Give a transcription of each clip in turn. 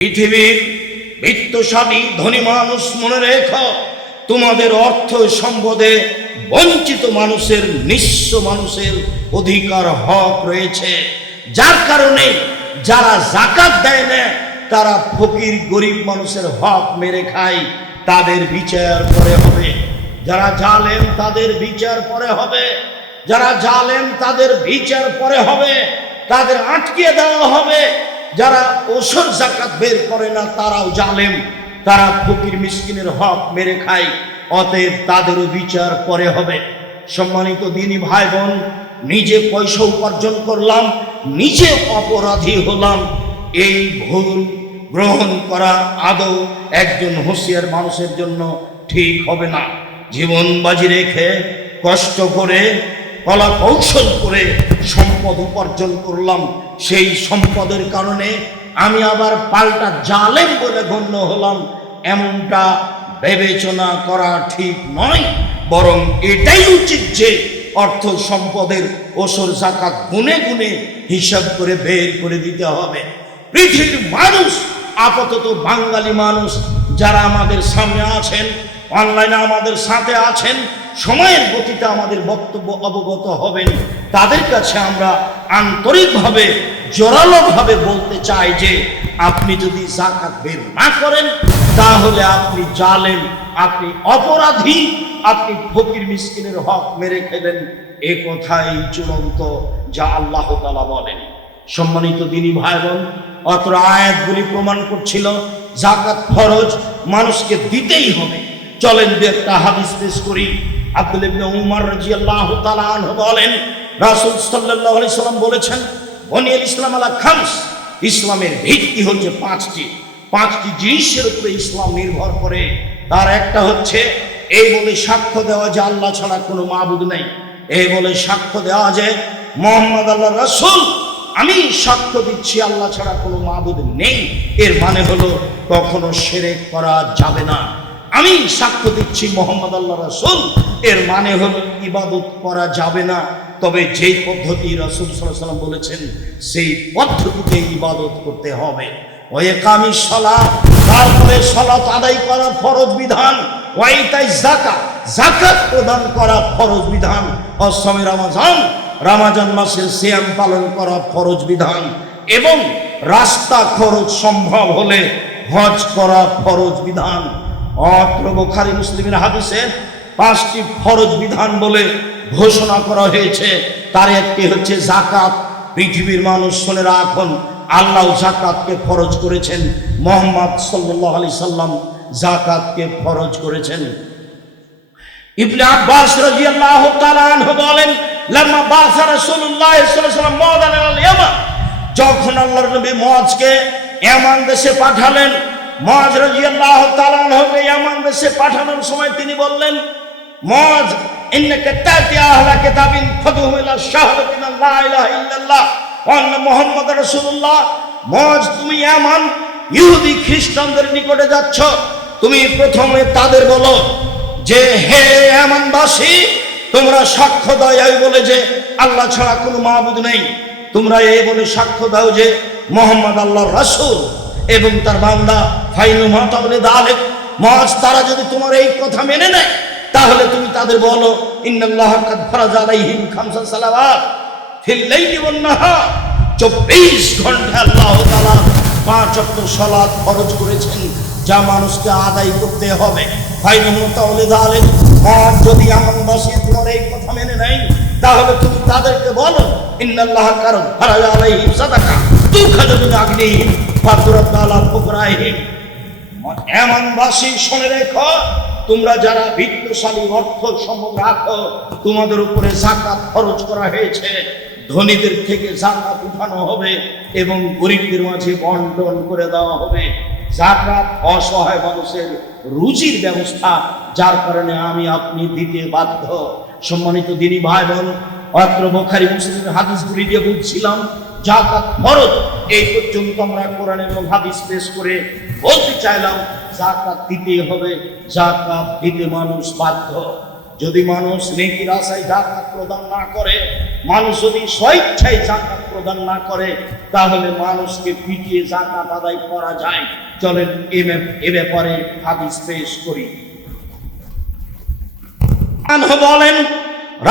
পৃথিবীর বিত্তশালী ধনী মানুষ মনে রেখ, তোমাদের অর্থ সম্পদে বঞ্চিত মানুষের নিঃস্ব মানুষের অধিকার হক রয়েছে। যার কারণে যারা জাকাত দেয় না, তারা ফকির, গরিব মানুষের হক মেরে খায়। তাদের বিচার পরে হবে। যারা জালেম, তাদের বিচার পরে হবে। যারা জালেম, তাদের বিচার পরে হবে। তাদের আটকে দেওয়া হবে। যারা ওসর জাকাত বের করে না, তারাও জালেম। তারা ফকির মিসকিনের হক মেরে খায়, অতএব তাদেরও বিচার পরে হবে। সম্মানিত দিনী ভাই বোন নিজে পয়সা উপার্জন করলাম, নিজে অপরাধী হলাম। এই ভুল গ্রহণ করা আদৌ একজন হুঁশিয়ার মানুষের জন্য ঠিক হবে না। জীবন বাজি রেখে কষ্ট করে কলা কৌশল করে সম্পদ উপার্জন করলাম। সেই সম্পদের কারণে আমি আবার পাল্টা জালেম বলে গণ্য হলাম। এমনটা বিবেচনা করা ঠিক নয়, বরং এটাই উচিত যে অর্থ সম্পদের ওসর জাকাত গুনে গুনে হিসাব করে বের করে দিতে হবে। পৃথিবীর মানুষ, আপাতত বাঙালি মানুষ, যারা আমাদের সামনে আছেন অনলাইনে আমাদের সাথে আছেন। সময়ের গতিতে আমাদের বক্তব্য অবগত হবেন। তাদের কাছে আমরা আন্তরিকভাবে, জোরালোভাবে বলতে চাই যে, আপনি যদি জাকাত বের না করেন, তাহলে আপনি জালেন আপনি অপরাধী, আপনি ফকির মিসকিনের হক মেরে খেলেন। এ কথাই চূড়ান্ত যা আল্লাহ তালা বলেন। সম্মানিত দিনী ভাই বোন অত্র আয়াতগুলি প্রমাণ করছিল, জাকাত ফরজ মানুষকে দিতেই হবে। চলেন দু একটা হাদিস পেশ করি। আব্দুল ইবনে উমর রাদিয়াল্লাহু তাআলা আনহু বলেন, রাসূল সাল্লাল্লাহু আলাইহি সাল্লাম বলেছেন বনিয়াল ইসলাম আলা খামস, ইসলামের ভিত্তি হচ্ছে পাঁচটি। পাঁচটি জিনিসের উপরে ইসলাম নির্ভর করে। তার একটা হচ্ছে, এই বলে সাক্ষ্য দেওয়া যে আল্লাহ ছাড়া কোনো মাবুদ নেই। এই বলে সাক্ষ্য দেওয়া যে মোহাম্মদ আল্লাহ রাসূল, আমি সাক্ষ্য দিচ্ছি আল্লাহ ছাড়া কোনো মাবুদ নেই। এর মানে হলো, কখনো সেরেক করা যাবে না। আমি সাক্ষ্য দিচ্ছি মোহাম্মদ আল্লাহ রাসূল। এর মানে হলো ইবাদত করা যাবে না। তবে যেই পদ্ধতি রাসূল সাল্লাম বলেছেন, সেই পদ্ধতিতে ইবাদত করতে হবে। ওয়ে কামি সলাত, তারপরে সলাত আদায় করা ফরজ বিধান। ওয়াইতাই জাকাত জাকাত প্রদান করা ফরজ বিধান। অসমে রমাজান, রামাজান মাসের সিয়াম পালন করা ফরজ বিধান। এবং রাস্তা খরচ সম্ভব হলে হজ করা ফরজ বিধান। অত্র বোখারি মুসলিমের হাদিসে পাঁচটি ফরজ বিধান বলে ঘোষণা করা হয়েছে। তার একটি হচ্ছে জাকাত পৃথিবীর মানুষ শুনে রাখুন, আল্লাহ জাকাতকে ফরজ করেছেন। মোহাম্মদ সাল্লাহ আলি সাল্লাম জাকাতকে ফরজ করেছেন। ইবনে আব্বাস রাদিয়াল্লাহু তাআলা আনহু বলেন, লাম্মা বাসা রাসূলুল্লাহ সাল্লাল্লাহু আলাইহি মুআদান আল যখন আল্লাহর নবী মুআজকে ইয়ামান দেশে পাঠালেন মুআজ রাদিয়াল্লাহু তাআলা আনহুকে দেশে পাঠানোর সময় তিনি বললেন আন্না মুহাম্মাদুর রাসূলুল্লাহ। মুআজ তুমি ইয়ামান ইহুদি খ্রিস্টানদের নিকটে যাচ্ছ, তুমি প্রথমে তাদের বলো যে, হে এমনবাসী তোমরা সাক্ষ্য দাও এই বলে যে, আল্লাহ ছাড়া কোনো মাহবুদ নেই। তোমরা এই বলে সাক্ষ্য দাও যে, মোহাম্মদ আল্লাহ রাসূল এবং তার বান্দা ফাইনু মাতাবলে দালেক মহাজ তারা যদি তোমার এই কথা মেনে নেয়, তাহলে তুমি তাদের বলো 24 ঘণ্টা আল্লাহ তাআলা পাঁচ অক্ট সালাত ফরজ করেছেন, যা মানুষকে আদায় করতে হবে। ফাইনুহু তাহলে তাহলে আর যদি এমন বসে তোমার এই কথা মেনে নেই তাহলে তুমি তাদেরকে বলো, ইন্নাল্লাহ কারণ ফারাজ আলাইহিম সাদাকা তুখাদু মিন আগনিহিম ফুকরাইহিম এমনবাসী শুনে রেখো, তোমরা যারা বিত্তশালী অর্থ সম্ভব রাখো, তোমাদের উপরে জাকাত খরচ করা হয়েছে। ধনীদের থেকে জাকাত উঠানো হবে এবং গরিবদের মাঝে বন্টন করে দেওয়া হবে। জাকাত অসহায় মানুষের রুজির ব্যবস্থা, যার কারণে আমি আপনি দিতে বাধ্য। সম্মানিত দিনী ভাই বোন, অত্র বখারি মুসলিমের হাদিসগুলি দিয়ে বুঝছিলাম জাকাত ফরজ। এই পর্যন্ত আমরা কোরআন এবং হাদিস পেশ করে বলতে চাইলাম, জাকাত দিতে হবে, জাকাত দিতে মানুষ বাধ্য। যদি মানুষ নেকির আশায় জাকাত প্রদান না করে, মানুষ যদি স্বেচ্ছায় জাকাত প্রদান না করে, তাহলে মানুষকে পিটিয়ে জাকাত আদায় করা যায়। চলেন এ ব্যাপারে হাদিস পেশ করি। বলেন,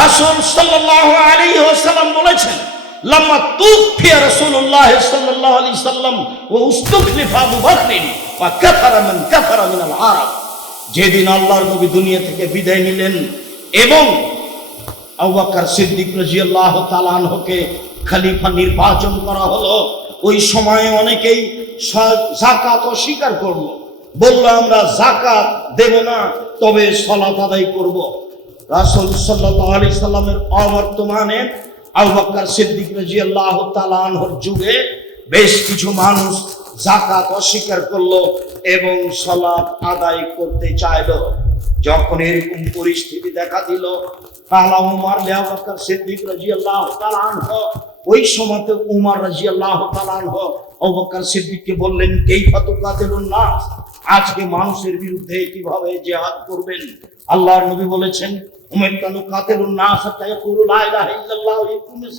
রাসূল সাল্লাল্লাহু আলাইহি ওয়াসাল্লাম বলেছেন লাম্মা তুফিয়া রাসূলুল্লাহ সাল্লাল্লাহু আলাইহি সাল্লাম ওয়া উস্তুখলিফা আবু বকর ওয়া কাফারা মান কাফারা মিনাল আরব। যেদিন আল্লাহর নবী দুনিয়া থেকে বিদায় নিলেন এবং আবু বকর সিদ্দিক রাদিয়াল্লাহু তাআলা আনহুকে খলিফা নির্বাচন করা হলো, ওই সময়ে অনেকেই জাকাত অস্বীকার করল। বলল, আমরা জাকাত দেব না, তবে সলাত আদায় করব। রাসূল সাল্লাল্লাহু আলাইহি সাল্লামের অবর্তমানে আবু সিদ্দিক রাদিয়াল্লাহু তাআলা আনহুর যুগে বেশ কিছু মানুষ জাকাত অস্বীকার করল এবং সলাত আদায় করতে চাইলো। যখন এরকম পরিস্থিতি দেখা দিল, কালা উমার লিয়াবাকার সিদ্দিক রাজিয়াল্লাহ তালান ওই সময়তে উমার রাজিয়াল্লাহ তালান অবকার সিদ্দিককে বললেন ফাতুকাতেলুন নাস? আজকে মানুষের বিরুদ্ধে কীভাবে জেহাদ করবেন? আল্লাহর নবী বলেছেন, উমের কানু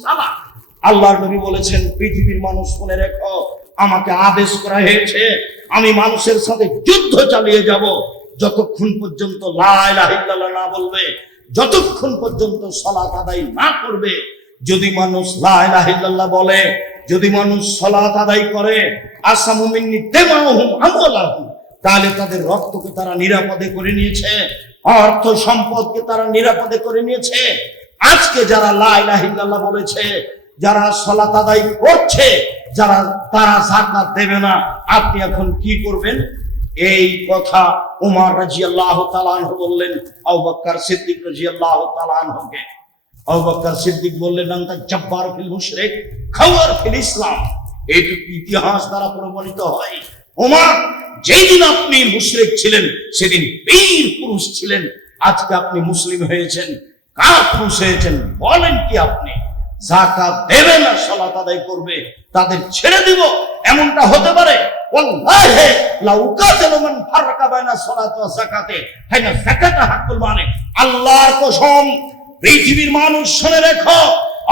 সালাহ। আল্লাহর নবী বলেছেন, পৃথিবীর মানুষ শুনে রেখো, আমাকে আদেশ করা হয়েছে, আমি মানুষের সাথে যুদ্ধ চালিয়ে যাব। যতক্ষণ পর্যন্ত লা ইলাহা না বলবে, যতক্ষণ পর্যন্ত সলাত আদায় না করবে যদি মানুষ লা বলে, যদি মানুষ সলাত আদায় করে তাহলে তাদের রক্তকে তারা নিরাপদে করে নিয়েছে, অর্থ সম্পদকে তারা নিরাপদে করে নিয়েছে। আজকে যারা লা ইলাহা ইল্লাল্লাহ বলেছে, যারা সলাত আদায় করছে, যারা তারা জাকাত দেবে না, আপনি এখন কি করবেন? এই কথা উমার তাআলা আনহু বললেন, আবু বকর সিদ্দিক রাজিয়াল্লাহু তাআলা আনহুকে সিদ্দিক বললেন, আনতা জব্বার ফিল মুশরিক, খাওয়ার ফিল ইসলাম। এইটুকু ইতিহাস দ্বারা প্রমাণিত হয়। ওমর যেই দিন আপনি মুশরিক ছিলেন, সেদিন বীর পুরুষ ছিলেন। আজকে আপনি মুসলিম হয়েছেন। কার হয়েছেন বলেন কি আপনি? জাকাত দেবে না, সালাত আদায় করবে। তাদের ছেড়ে দিব, এমনটা হতে পারে? ওয়াল্লাহি লা উকাতিলু মান ফাররাকা বাইনা সালাত ওয়া যাকাতে। হাইনা যাকাতা হাক্কুল মানে আল্লাহর কসম পৃথিবীর মানুষ শুনে রেখো।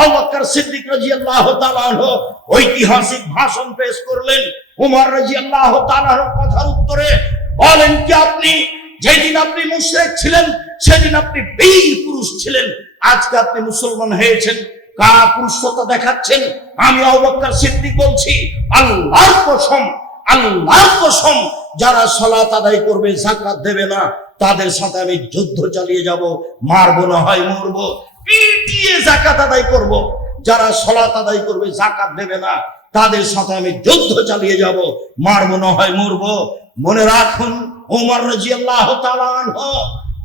আবু বকর সিদ্দিক রাদিয়াল্লাহু তাআলা ঐতিহাসিক ভাষণ পেশ করলেন। উমর রাদিয়াল্লাহু তাআলা কথার উত্তরে বলেন কি আপনি, যেদিন আপনি মুশরিক ছিলেন, সেদিন আপনি বীর পুরুষ ছিলেন। আজকে আপনি মুসলমান হয়েছেন কাপুরুষতা দেখাচ্ছেন? আমি অবক্কার সিদ্দিক বলছি, আল্লাহর কসম আল্লাহর কসম, যারা সলাত আদায় করবে জাকাত দেবে না তাদের সাথে আমি যুদ্ধ চালিয়ে যাব, মারবো না হয় মরবো। পিটিয়ে জাকাত আদায় করব। যারা সলাত আদায় করবে জাকাত দেবে না। তাদের সাথে আমি যুদ্ধ চালিয়ে যাব, মারবো না হয় মরবো। মনে রাখুন ওমর রাজিয়াল্লাহু তাআলা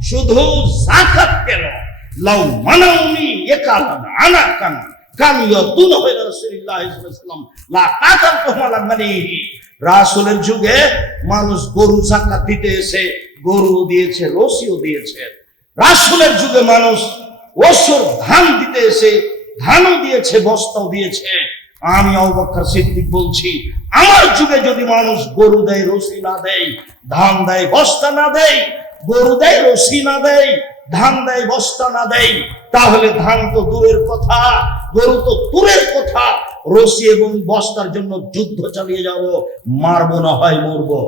শুধু জাকাত কেন লাউ মানাউনি একালান আনা কান রাসূলের যুগে মানুষ গরু জাকাত দিতে এসে গরু দিয়েছে রসিও দিয়েছে রাসুলের যুগে মানুষ ওসর ধান দিতে এসে ধানও দিয়েছে, বস্তাও দিয়েছে। আমি অবক্ষার সিদ্দিক বলছি, আমার যুগে যদি মানুষ গরু দেয় রসি না দেয়, ধান দেয়, বস্তা না দেয়, গরু দেয় রসি না দেয়, ধান দেয়, বস্তা না দেয়, তাহলে ধান তো দূরের কথা, গরু তো দূরের কথা। রসি এবং বস্তার জন্য যুদ্ধ চালিয়ে যাব, মারবো না হয়, মরবো।